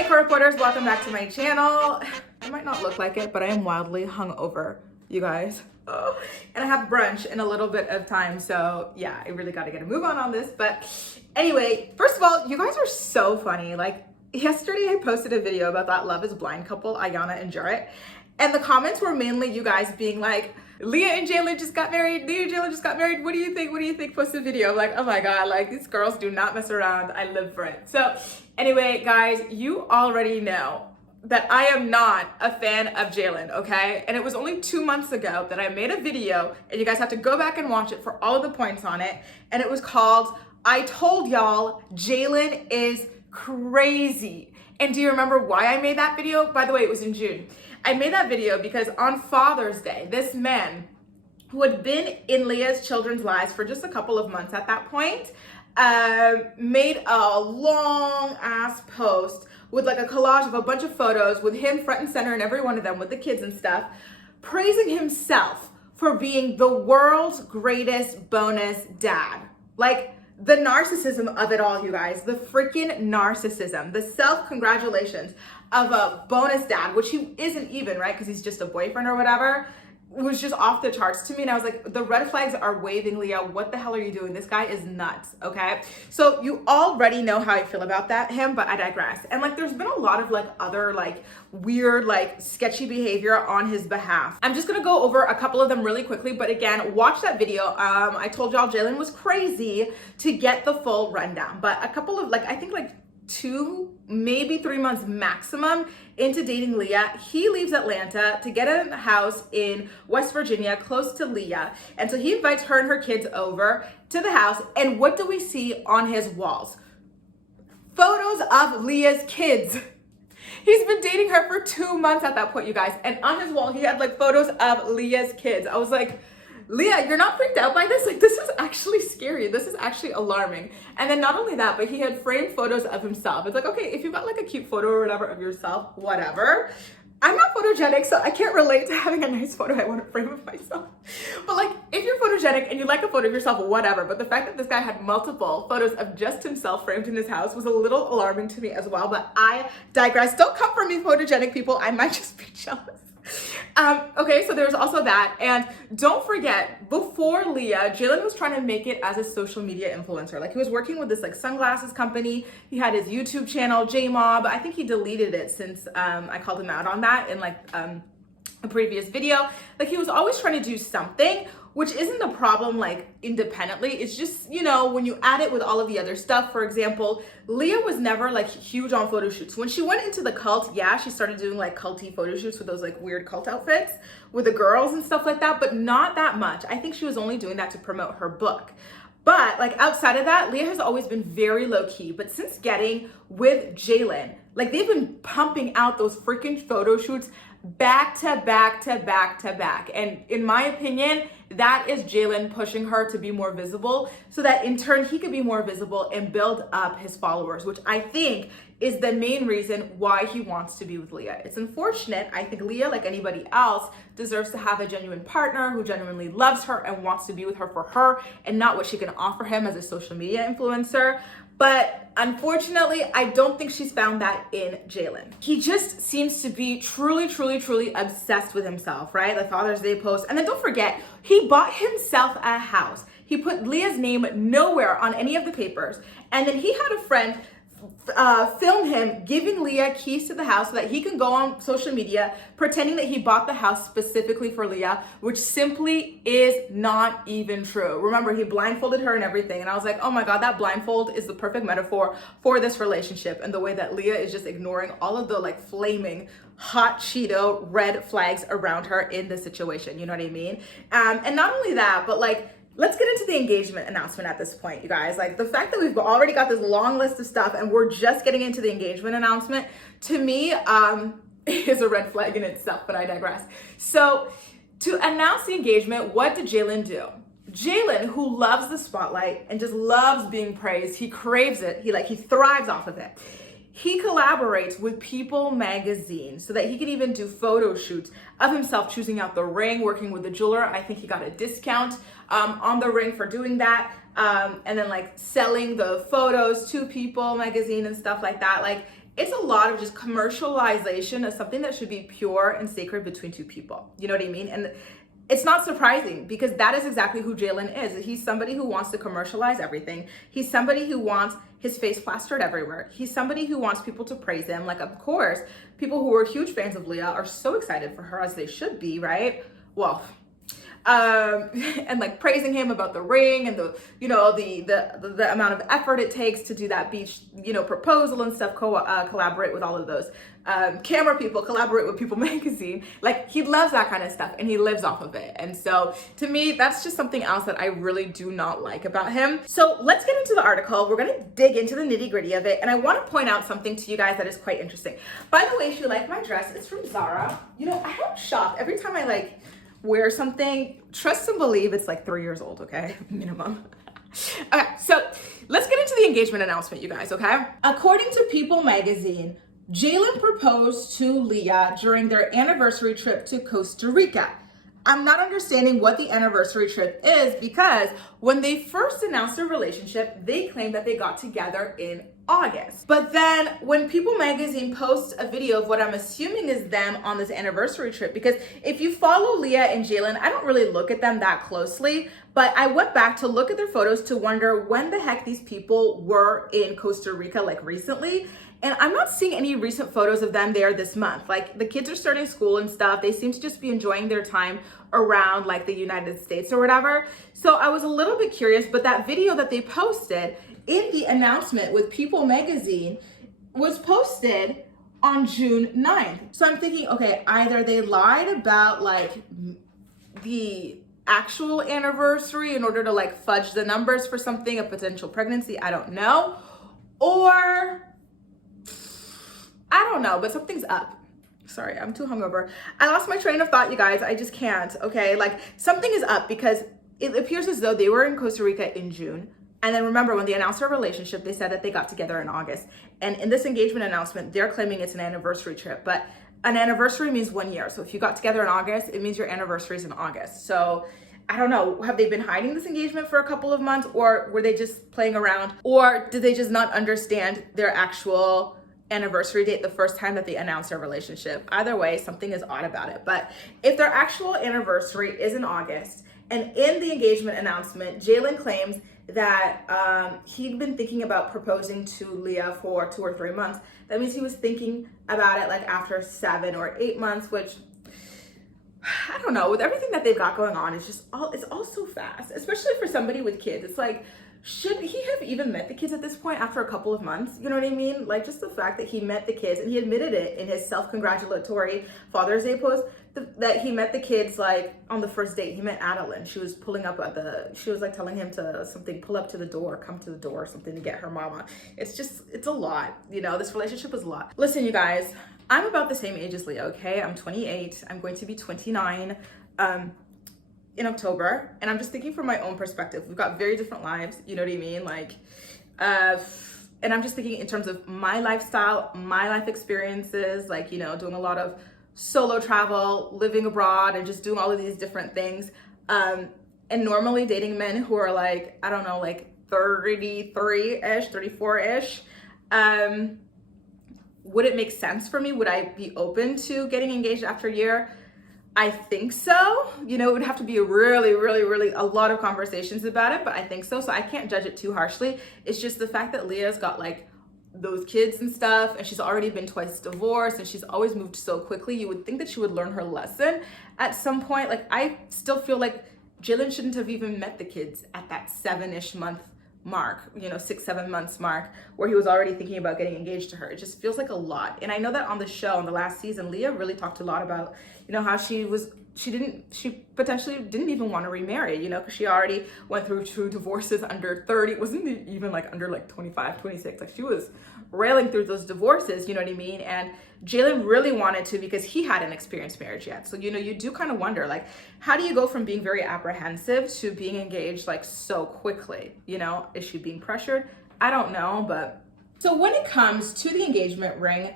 Hey co-reporters, welcome back to my channel. I might not look like it, but I am wildly hungover, you guys. Oh, and I have brunch in a little bit of time, so yeah, I really gotta get a move on this. But anyway, first of all, you guys are so funny. Like yesterday I posted a video about that Love is Blind couple, Ayana and Jarrett, and the comments were mainly you guys being like, Leah and Jaylan just got married. Leah and Jaylan just got married. What do you think? What do you think? Post a video. I'm like, oh my God, like these girls do not mess around. I live for it. So anyway, guys, you already know that I am not a fan of Jaylan, okay? And it was only 2 months ago that I made a video, and you guys have to go back and watch it for all of the points on it. And it was called, I told y'all Jaylan is crazy. And do you remember why I made that video? By the way, it was in June. I made that video because on Father's Day, this man who had been in Leah's children's lives for just a couple of months at that point, made a long ass post with like a collage of a bunch of photos with him front and center in every one of them with the kids and stuff, praising himself for being the world's greatest bonus dad. Like the narcissism of it all, you guys, the freaking narcissism, the self-congratulations of a bonus dad, which he isn't even, right? Because he's just a boyfriend or whatever, was just off the charts to me. And I was like, the red flags are waving, Leah. What the hell are you doing? This guy is nuts, okay? So you already know how I feel about him, but I digress. And like, there's been a lot of like other like weird, like sketchy behavior on his behalf. I'm just gonna go over a couple of them really quickly, but again, watch that video. I told y'all Jaylan was crazy to get the full rundown, but a couple of like, I think like 2, maybe 3 months maximum into dating Leah, he leaves Atlanta to get a house in West Virginia close to Leah. And so he invites her and her kids over to the house. And what do we see on his walls? Photos of Leah's kids. He's been dating her for 2 months at that point, you guys. And on his wall, he had like photos of Leah's kids. I was like, Leah, you're not freaked out by this? Like, this is actually scary. This is actually alarming. And then not only that, but he had framed photos of himself. It's like, okay, if you've got like a cute photo or whatever of yourself, whatever. I'm not photogenic, so I can't relate to having a nice photo I want to frame of myself. But like, if you're photogenic and you like a photo of yourself, whatever. But the fact that this guy had multiple photos of just himself framed in his house was a little alarming to me as well. But I digress. Don't come for me, photogenic people. I might just be jealous. Okay, so there's also that. And don't forget, before Leah, Jaylan was trying to make it as a social media influencer. Like he was working with this like sunglasses company. He had his YouTube channel, J-Mob. I think he deleted it since I called him out on that in like a previous video. Like he was always trying to do something, which isn't a problem like independently. It's just, you know, when you add it with all of the other stuff. For example, Leah was never like huge on photo shoots. When she went into the cult, yeah, she started doing like culty photo shoots with those like weird cult outfits with the girls and stuff like that, but not that much. I think she was only doing that to promote her book. But like outside of that, Leah has always been very low key. But since getting with Jaylan, like they've been pumping out those freaking photo shoots back to back to back to back. And in my opinion, that is Jaylan pushing her to be more visible so that in turn he could be more visible and build up his followers, which I think is the main reason why he wants to be with Leah. It's unfortunate. I think Leah, like anybody else, deserves to have a genuine partner who genuinely loves her and wants to be with her for her and not what she can offer him as a social media influencer. But unfortunately, I don't think she's found that in Jaylan. He just seems to be truly, truly, truly obsessed with himself, right? The Father's Day post. And then don't forget, he bought himself a house. He put Leah's name nowhere on any of the papers. And then he had a friend film him giving Leah keys to the house so that he can go on social media pretending that he bought the house specifically for Leah, which simply is not even true. Remember, he blindfolded her and everything. And I was like, oh my God, that blindfold is the perfect metaphor for this relationship and the way that Leah is just ignoring all of the like flaming hot Cheeto red flags around her in this situation. You know what I mean? And not only that, but like, let's get into the engagement announcement at this point, you guys. Like the fact that we've already got this long list of stuff and we're just getting into the engagement announcement, to me, is a red flag in itself, but I digress. So to announce the engagement, what did Jaylan do? Jaylan, who loves the spotlight and just loves being praised, he craves it, he thrives off of it. He collaborates with People magazine so that he can even do photo shoots of himself choosing out the ring, working with the jeweler. I think he got a discount on the ring for doing that. And then like selling the photos to People magazine and stuff like that. Like it's a lot of just commercialization of something that should be pure and sacred between two people. You know what I mean? And it's not surprising because that is exactly who Jaylan is. He's somebody who wants to commercialize everything. He's somebody who wants his face plastered everywhere. He's somebody who wants people to praise him. Like, of course, people who are huge fans of Leah are so excited for her, as they should be, right? Well, and like praising him about the ring and the, you know, the amount of effort it takes to do that beach, you know, proposal and stuff, collaborate with all of those camera people, collaborate with People magazine. Like, he loves that kind of stuff and he lives off of it. And so to me, that's just something else that I really do not like about him. So let's get into the article. We're going to dig into the nitty gritty of it. And I want to point out something to you guys that is quite interesting. By the way, if you like my dress, it's from Zara. You know, I don't shop. Every time I like wear something, trust and believe it's like 3 years old, okay? Minimum. Okay, so let's get into the engagement announcement, you guys, okay? According to People magazine, Jaylan proposed to Leah during their anniversary trip to Costa Rica. I'm not understanding what the anniversary trip is because when they first announced their relationship, they claimed that they got together in August. But then when People magazine posts a video of what I'm assuming is them on this anniversary trip, because if you follow Leah and Jaylan, I don't really look at them that closely, but I went back to look at their photos to wonder when the heck these people were in Costa Rica, like recently. And I'm not seeing any recent photos of them there this month. Like, the kids are starting school and stuff. They seem to just be enjoying their time around like the United States or whatever. So I was a little bit curious, but that video that they posted in the announcement with People magazine was posted on June 9th. So I'm thinking, okay, either they lied about like the actual anniversary in order to like fudge the numbers for something, a potential pregnancy, I don't know. Or I don't know, but something's up. Sorry, I'm too hungover. I lost my train of thought, you guys. I just can't, okay? Like, something is up because it appears as though they were in Costa Rica in June. And then remember, when they announced their relationship, they said that they got together in August. And in this engagement announcement, they're claiming it's an anniversary trip. But an anniversary means 1 year. So if you got together in August, it means your anniversary is in August. So I don't know, have they been hiding this engagement for a couple of months, or were they just playing around? Or did they just not understand their actual anniversary date the first time that they announced their relationship? Either way, something is odd about it. But if their actual anniversary is in August, and in the engagement announcement, Jaylan claims that he'd been thinking about proposing to Leah for 2 or 3 months. That means he was thinking about it like after 7 or 8 months, which I don't know, with everything that they've got going on, it's all so fast, especially for somebody with kids. It's like, should he have even met the kids at this point after a couple of months? You know what I mean? Like, just the fact that he met the kids, and he admitted it in his self-congratulatory Father's Day post, that he met the kids like on the first date. He met Adeline. She was pulling up she was like telling him to pull up to the door, come to the door, something to get her mama. It's a lot, you know, this relationship is a lot. Listen, you guys, I'm about the same age as Leah, okay? I'm 28, I'm going to be 29. In October, and I'm just thinking from my own perspective. We've got very different lives, you know what I mean? Like, and I'm just thinking in terms of my lifestyle, my life experiences, like, you know, doing a lot of solo travel, living abroad, and just doing all of these different things. And normally dating men who are like, I don't know, like 33-ish, 34-ish. Would it make sense for me? Would I be open to getting engaged after a year? I think so. You know, it would have to be a really a lot of conversations about it, but I think so. So I can't judge it too harshly. It's just the fact that Leah's got like those kids and stuff, and she's already been twice divorced, and she's always moved so quickly. You would think that she would learn her lesson at some point. Like, I still feel like Jaylan shouldn't have even met the kids at that 7-ish month mark, you know, 6-7 months mark, where he was already thinking about getting engaged to her. It just feels like a lot. And I know that on the show, on the last season, Leah really talked a lot about, you know, how she potentially didn't even want to remarry, you know, because she already went through 2 divorces under 30. It wasn't even like under like 25, 26. Like, she was railing through those divorces, you know what I mean? And Jaylan really wanted to, because he hadn't experienced marriage yet. So, you know, you do kind of wonder, like, how do you go from being very apprehensive to being engaged like so quickly? You know, is she being pressured? I don't know. But so when it comes to the engagement ring,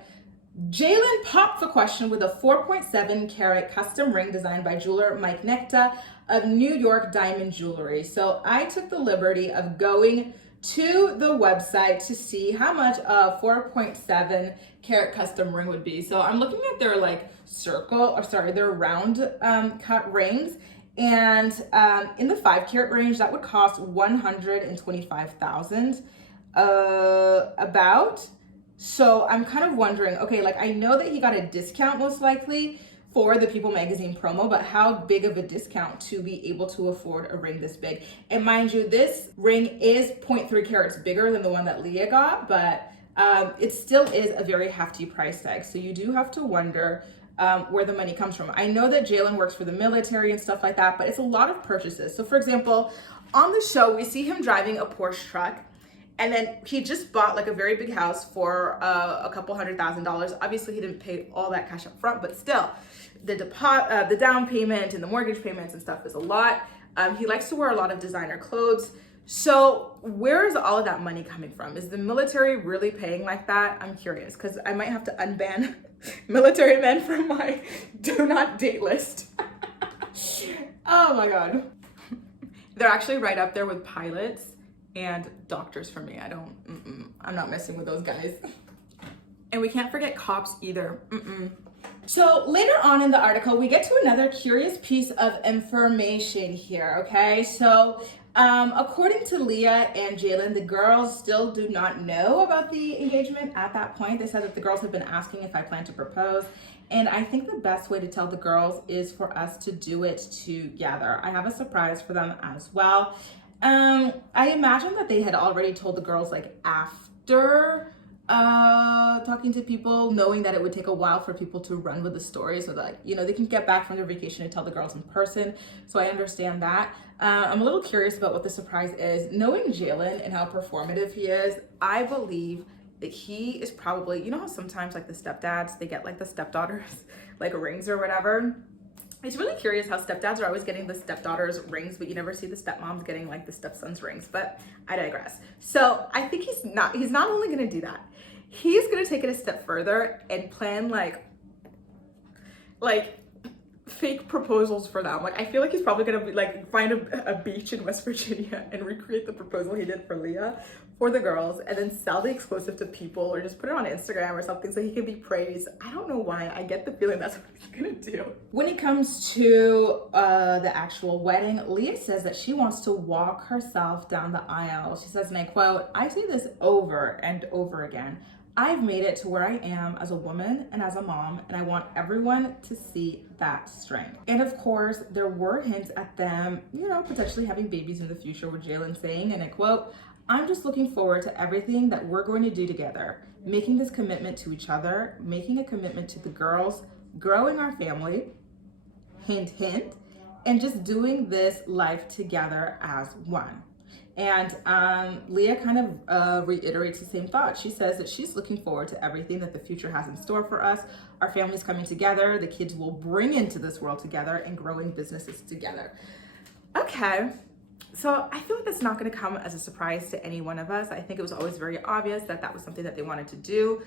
Jaylan popped the question with a 4.7 carat custom ring designed by jeweler Mike Necta of New York Diamond Jewelry. So I took the liberty of going to the website to see how much a 4.7 carat custom ring would be. So I'm looking at their like their round cut rings. And in the 5 carat range, that would cost 125,000 about. So I'm kind of wondering, okay, like I know that he got a discount most likely for the People magazine promo, but how big of a discount to be able to afford a ring this big? And mind you, this ring is 0.3 carats bigger than the one that Leah got, but it still is a very hefty price tag. So you do have to wonder where the money comes from. I know that Jaylan works for the military and stuff like that, but it's a lot of purchases. So for example, on the show, we see him driving a Porsche truck, and then he just bought like a very big house for a couple $100,000. Obviously he didn't pay all that cash up front, but still the down payment and the mortgage payments and stuff is a lot. He likes to wear a lot of designer clothes. So where is all of that money coming from? Is the military really paying like that? I'm curious, because I might have to unban military men from my do not date list. Oh my God. They're actually right up there with pilots and doctors for me. I'm not messing with those guys. And we can't forget cops either. So later on in the article, we get to another curious piece of information here, okay? So according to Leah and Jaylan, the girls still do not know about the engagement at that point. They said that the girls have been asking if I plan to propose. And I think the best way to tell the girls is for us to do it together. I have a surprise for them as well. I imagine that they had already told the girls like after talking to people, knowing that it would take a while for people to run with the story so that, you know, they can get back from their vacation and tell the girls in person. So I understand that. I'm a little curious about what the surprise is. Knowing Jaylan and how performative he is, I believe that he is probably, you know how sometimes like the stepdads, they get like the stepdaughters like rings or whatever. It's really curious how stepdads are always getting the stepdaughters rings, but you never see the stepmoms getting like the stepsons rings, but I digress. So I think he's not only gonna do that, he's gonna take it a step further and plan like fake proposals for them. Like I feel like he's probably gonna be like find a beach in West Virginia and recreate the proposal he did for Leah for the girls, and then sell the exclusive to People or just put it on Instagram or something so he can be praised. I don't know why, I get the feeling that's what he's gonna do. When it comes to the actual wedding, Leah says that she wants to walk herself down the aisle. She says, and I quote, "I say this over and over again. I've made it to where I am as a woman and as a mom, and I want everyone to see that strength." And of course, there were hints at them, you know, potentially having babies in the future, with Jaylan saying, and I quote, "I'm just looking forward to everything that we're going to do together, making this commitment to each other, making a commitment to the girls, growing our family, hint, hint, and just doing this life together as one." And Leah kind of reiterates the same thought. She says that she's looking forward to everything that the future has in store for us. Our family's coming together, the kids will bring into this world together, and growing businesses together. Okay, so I feel like that's not gonna come as a surprise to any one of us. I think it was always very obvious that that was something that they wanted to do.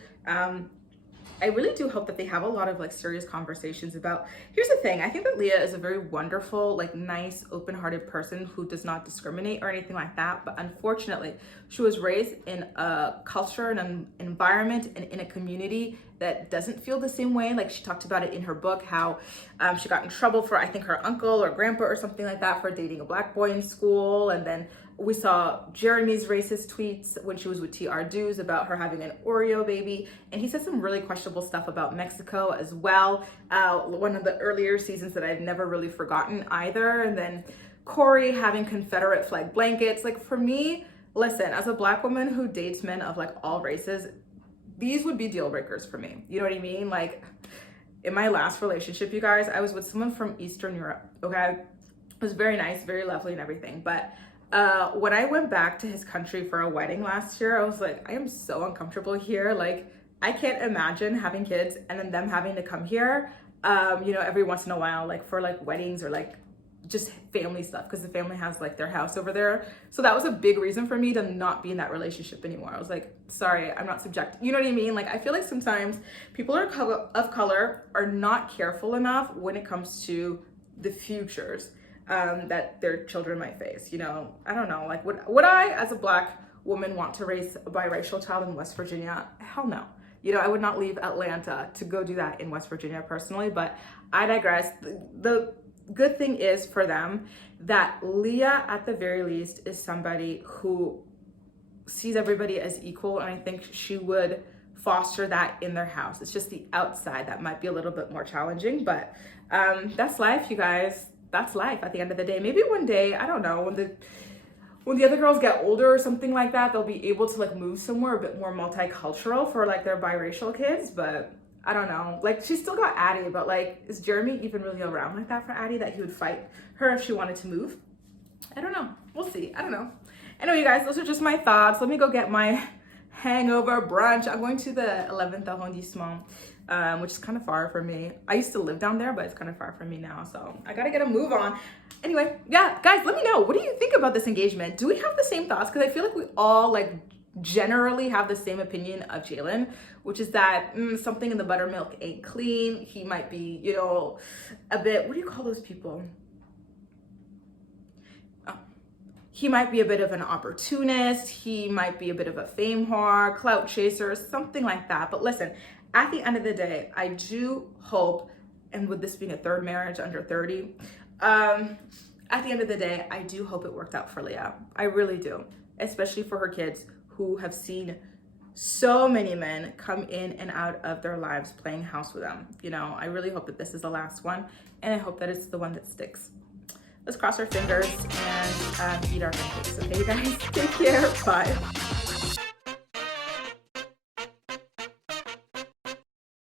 I really do hope that they have a lot of like serious conversations about, here's the thing, I think that Leah is a very wonderful, like nice, open-hearted person who does not discriminate or anything like that. But unfortunately, she was raised in a culture and an environment and in a community that doesn't feel the same way. Like she talked about it in her book, how she got in trouble for, I think, her uncle or grandpa or something like that for dating a black boy in school. And then we saw Jeremy's racist tweets when she was with TR Dues about her having an Oreo baby. And he said some really questionable stuff about Mexico as well. One of the earlier seasons that I've never really forgotten either. And then Corey having Confederate flag blankets. Like for me, listen, as a black woman who dates men of like all races, these would be deal breakers for me. You know what I mean? Like in my last relationship, you guys, I was with someone from Eastern Europe, okay? It was very nice, very lovely and everything. But when I went back to his country for a wedding last year, I was like, I am so uncomfortable here. Like I can't imagine having kids and then them having to come here, you know, every once in a while, like for like weddings or like just family stuff, because the family has like their house over there. So that was a big reason for me to not be in that relationship anymore. I was like, sorry, I'm not subject. You know what I mean? Like I feel like sometimes people of color are not careful enough when it comes to the futures that their children might face. You know, I don't know, like would I as a black woman want to raise a biracial child in West Virginia? Hell no. You know, I would not leave Atlanta to go do that in West Virginia personally, but I digress. The good thing is for them that Leah, at the very least, is somebody who sees everybody as equal, and I think she would foster that in their house. It's just the outside that might be a little bit more challenging, but that's life, you guys. That's life at the end of the day. Maybe one day, I don't know, when the other girls get older or something like that, they'll be able to like move somewhere a bit more multicultural for like their biracial kids, but I don't know. Like, she's still got Addie, but like, is Jeremy even really around like that for Addie, that he would fight her if she wanted to move? I don't know. We'll see. I don't know. Anyway, you guys, those are just my thoughts. Let me go get my hangover brunch. I'm going to the 11th arrondissement, which is kind of far from me. I used to live down there, but it's kind of far from me now, so I gotta get a move on. Anyway, yeah, guys, let me know. What do you think about this engagement? Do we have the same thoughts? Because I feel like we all like generally have the same opinion of Jaylan, which is that something in the buttermilk ain't clean. He might be, you know, a bit, what do you call those people? He might be a bit of an opportunist. He might be a bit of a fame whore, clout chaser, something like that. But listen, at the end of the day, I do hope, and with this being a third marriage under 30, at the end of the day, I do hope it worked out for Leah. I really do, especially for her kids who have seen so many men come in and out of their lives playing house with them. You know, I really hope that this is the last one, and I hope that it's the one that sticks. Let's cross our fingers and eat our pancakes. Okay, you guys? Take care. Bye.